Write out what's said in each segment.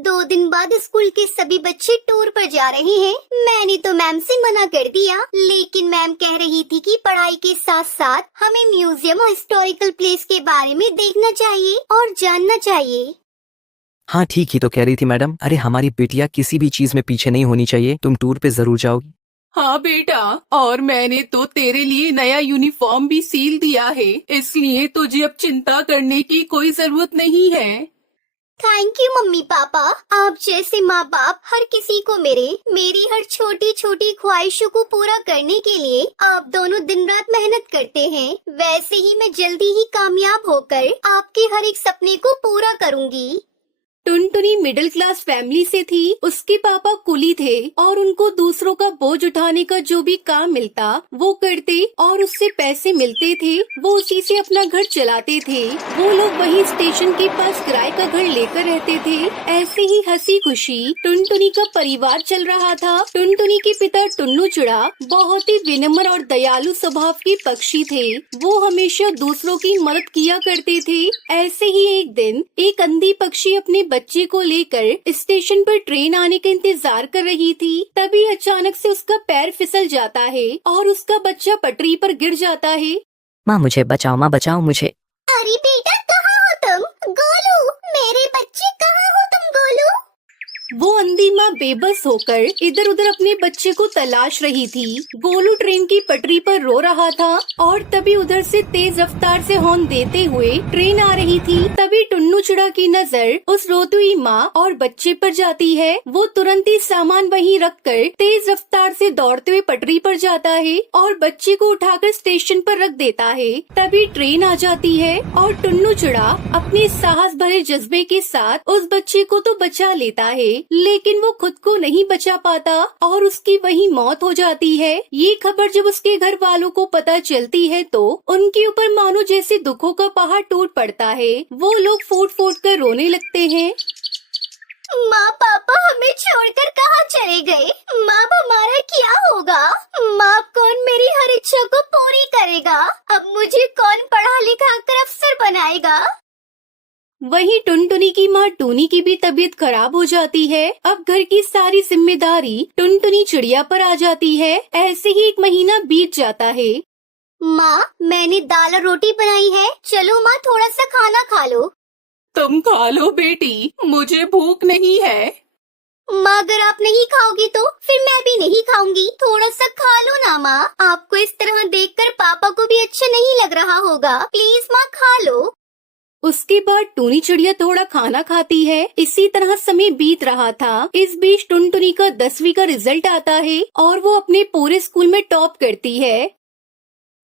2 दिन बाद स्कूल के सभी बच्चे टूर पर जा रहे हैं। मैंने तो मैम से मना कर दिया, लेकिन मैम कह रही थी कि पढ़ाई के साथ साथ हमें म्यूजियम और हिस्टोरिकल प्लेस के बारे में देखना चाहिए और जानना चाहिए। हाँ ठीक ही तो कह रही थी मैडम। अरे हमारी बेटियां किसी भी चीज में पीछे नहीं होनी चाहिए। तुम टूर पे जरूर जाओगी। हाँ बेटा, और मैंने तो तेरे लिए नया यूनिफॉर्म भी सील दिया है, इसलिए तुझे अब चिंता करने की कोई जरूरत नहीं है। Thank you mummy papa. आप जैसे माँ बाप हर किसी को मेरी हर छोटी छोटी ख्वाहिशों को पूरा करने के लिए आप दोनों दिन रात मेहनत करते हैं। वैसे ही मैं जल्दी ही कामयाब होकर आपके हर एक सपने को पूरा करूँगी। टुनटुनी मिडिल क्लास फैमिली से थी। उसके पापा कुली थे और उनको दूसरों का बोझ उठाने का जो भी काम मिलता वो करते और उससे पैसे मिलते थे, वो उसी से अपना घर चलाते थे। वो लोग वही स्टेशन के पास किराए का घर लेकर रहते थे। ऐसे ही हंसी खुशी टुनटुनी का परिवार चल रहा था। टुनटुनी के पिता टुन्नू चिड़ा बहुत ही विनम्र और दयालु स्वभाव के पक्षी थे। वो हमेशा दूसरों की मदद किया करते थे। ऐसे ही एक दिन एक अंधी पक्षी अपने बच्चे को लेकर स्टेशन पर ट्रेन आने का इंतजार कर रही थी। तभी अचानक से उसका पैर फिसल जाता है और उसका बच्चा पटरी पर गिर जाता है। माँ मुझे बचाओ, माँ बचाओ मुझे। अरे बेटा, कहाँ हो तुम? गोलू, मेरे बच्चे कहाँ हो तुम? गोलू। वो अंधी माँ बेबस होकर इधर उधर अपने बच्चे को तलाश रही थी। गोलू ट्रेन की पटरी पर रो रहा था और तभी उधर से तेज रफ्तार से हॉर्न देते हुए ट्रेन आ रही थी। तभी टुन्नू चिड़ा की नजर उस रोती हुई माँ और बच्चे पर जाती है। वो तुरंत ही सामान वहीं रखकर तेज रफ्तार से दौड़ते हुए पटरी पर जाता है और बच्चे को उठाकर स्टेशन पर रख देता है। तभी ट्रेन आ जाती है और टुन्नू चिड़ा अपने साहस भरे जज्बे के साथ उस बच्चे को तो बचा लेता है, लेकिन वो खुद को नहीं बचा पाता और उसकी वहीं मौत हो जाती है। ये खबर जब उसके घर वालों को पता चलती है तो उनके ऊपर मानो जैसे दुखों का पहाड़ टूट पड़ता है। वो लोग फूट फूट कर रोने लगते हैं। माँ पापा हमें छोड़कर कहाँ चले गए? माँ हमारा क्या होगा? माँ कौन मेरी हर इच्छा को पूरी करेगा? अब मुझे कौन पढ़ा लिखा कर अफसर बनाएगा? वहीं टुनटुनी की माँ टूनी की भी तबीयत खराब हो जाती है। अब घर की सारी जिम्मेदारी टुनटुनी चिड़िया पर आ जाती है। ऐसे ही 1 महीना बीत जाता है। माँ, मैंने दाल और रोटी बनाई है, चलो माँ थोड़ा सा खाना खा लो। तुम खा लो बेटी, मुझे भूख नहीं है। माँ अगर आप नहीं खाओगी तो फिर मैं भी नहीं खाऊंगी। थोड़ा सा खा लो ना माँ। आपको इस तरह देखकर पापा को भी अच्छा नहीं लग रहा होगा। प्लीज माँ खा लो। उसके बाद टूनी चिड़िया थोड़ा खाना खाती है। इसी तरह समय बीत रहा था। इस बीच टुनटुनी का 10वीं का रिजल्ट आता है और वो अपने पूरे स्कूल में टॉप करती है।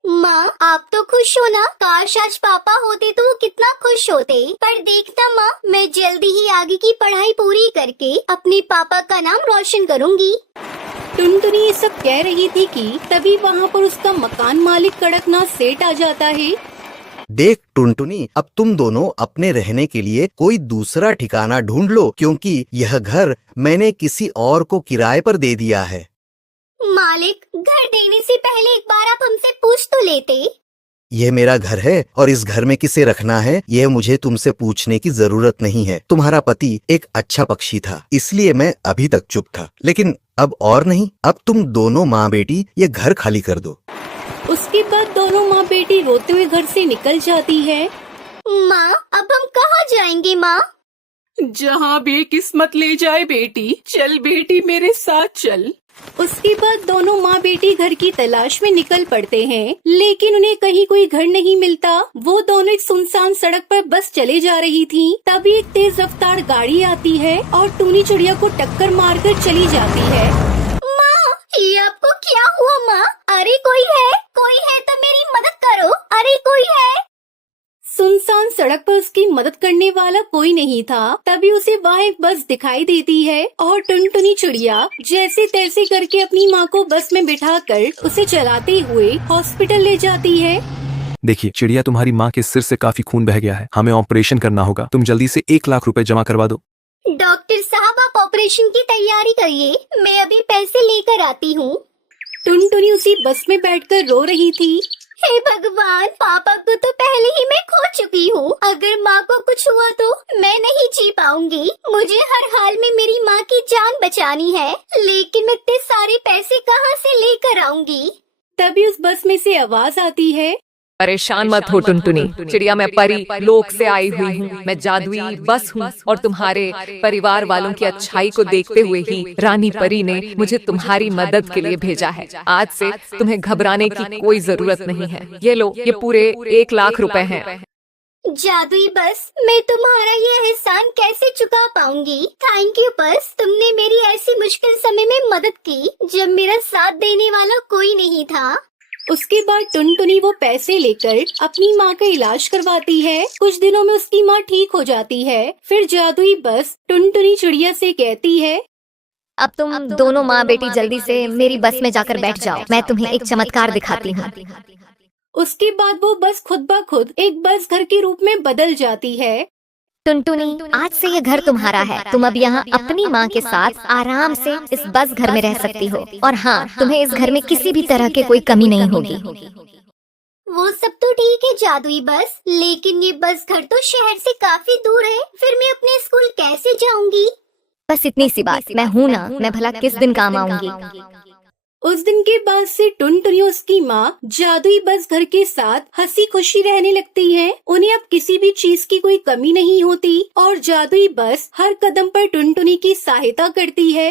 माँ आप तो खुश हो ना? काश आज पापा होते तो वो कितना खुश होते। पर देखना माँ, मैं जल्दी ही आगे की पढ़ाई पूरी करके अपने पापा का नाम रोशन करूँगी। टुनटुनी ये सब कह रही थी कि तभी वहाँ पर उसका मकान मालिक कड़कनाथ सेठ आ जाता है। देख टुनटुनी, अब तुम दोनों अपने रहने के लिए कोई दूसरा ठिकाना ढूंढ लो, क्योंकि यह घर मैंने किसी और को किराए पर दे दिया है। मालिक, घर देने से पहले एक बार आप हमसे पूछ तो लेते। यह मेरा घर है और इस घर में किसे रखना है यह मुझे तुमसे पूछने की जरूरत नहीं है। तुम्हारा पति एक अच्छा पक्षी था, इसलिए मैं अभी तक चुप था, लेकिन अब और नहीं। अब तुम दोनों माँ बेटी ये घर खाली कर दो। उसके बाद दोनों माँ बेटी रोते हुए घर से निकल जाती है। माँ अब हम कहाँ जाएंगे माँ? जहाँ भी किस्मत ले जाए बेटी, चल बेटी मेरे साथ चल। उसके बाद दोनों माँ बेटी घर की तलाश में निकल पड़ते हैं, लेकिन उन्हें कहीं कोई घर नहीं मिलता। वो दोनों एक सुनसान सड़क पर बस चले जा रही थी। तभी एक तेज रफ्तार गाड़ी आती है और टूनी चिड़िया को टक्कर मारकर चली जाती है। माँ, ये आपको क्या हुआ माँ? अरे कोई है तो मेरी मदद करो। अरे कोई है। सुनसान सड़क पर उसकी मदद करने वाला कोई नहीं था। तभी उसे वहाँ एक बस दिखाई देती है और टुनटुनी चिड़िया जैसे तैसे करके अपनी माँ को बस में बिठाकर उसे चलाते हुए हॉस्पिटल ले जाती है। देखिए चिड़िया, तुम्हारी माँ के सिर से काफी खून बह गया है, हमें ऑपरेशन करना होगा। तुम जल्दी से 1 लाख रुपए जमा करवा दो। डॉक्टर साहब आप ऑपरेशन की तैयारी करिए, मैं अभी पैसे लेकर आती हूँ। टुनटुनी उसी बस में बैठकर रो रही थी। हे भगवान, पापा को तो पहले ही मैं खो चुकी हूँ। अगर माँ को कुछ हुआ तो मैं नहीं जी पाऊंगी। मुझे हर हाल में मेरी माँ की जान बचानी है, लेकिन मैं इतने सारे पैसे कहाँ से लेकर आऊंगी? तभी उस बस में से आवाज आती है, परेशान मत हो टुनटुनी, चिड़िया मैं परी लोक से आई हुई हूँ। मैं जादुई बस हूँ और तुम्हारे परिवार वालों की अच्छाई को देखते हुए ही रानी परी ने मुझे तुम्हारी मदद के लिए भेजा है। आज से तुम्हें घबराने की कोई जरूरत नहीं है। ये लो, ये पूरे 1 लाख रुपए हैं। जादुई बस, मैं तुम्हारा ये एहसान कैसे चुका पाऊंगी? थैंक यू बस, तुमने मेरी ऐसी मुश्किल समय में मदद की जब मेरा साथ देने वाला कोई नहीं था। उसके बाद टुनटुनी वो पैसे लेकर अपनी माँ का इलाज करवाती है। कुछ दिनों में उसकी माँ ठीक हो जाती है। फिर जादुई बस टुनटुनी चिड़िया से कहती है, अब तुम दोनों माँ बेटी जल्दी से मेरी बस में जाकर बैठ जाओ, मैं तुम्हें एक चमत्कार दिखाती हूँ। उसके बाद वो बस खुद ब खुद एक बस घर के रूप में बदल जाती है। टुनटुनी, आज से ये घर तुम्हारा है। तुम अब यहाँ अपनी माँ के साथ आराम से इस बस घर में रह सकती हो। और हाँ, तुम्हें इस घर में किसी भी तरह की कोई कमी नहीं होगी। वो सब तो ठीक है जादुई बस, लेकिन ये बस घर तो शहर से काफी दूर है। फिर मैं अपने स्कूल कैसे जाऊंगी? बस इतनी सी बात, मैं हूँ ना, मैं भला किस दिन काम आऊंगी। उस दिन के बाद से टुनटुनी और उसकी माँ जादुई बस घर के साथ हंसी खुशी रहने लगती हैं। उन्हें अब किसी भी चीज की कोई कमी नहीं होती और जादुई बस हर कदम पर टुनटुनी की सहायता करती है।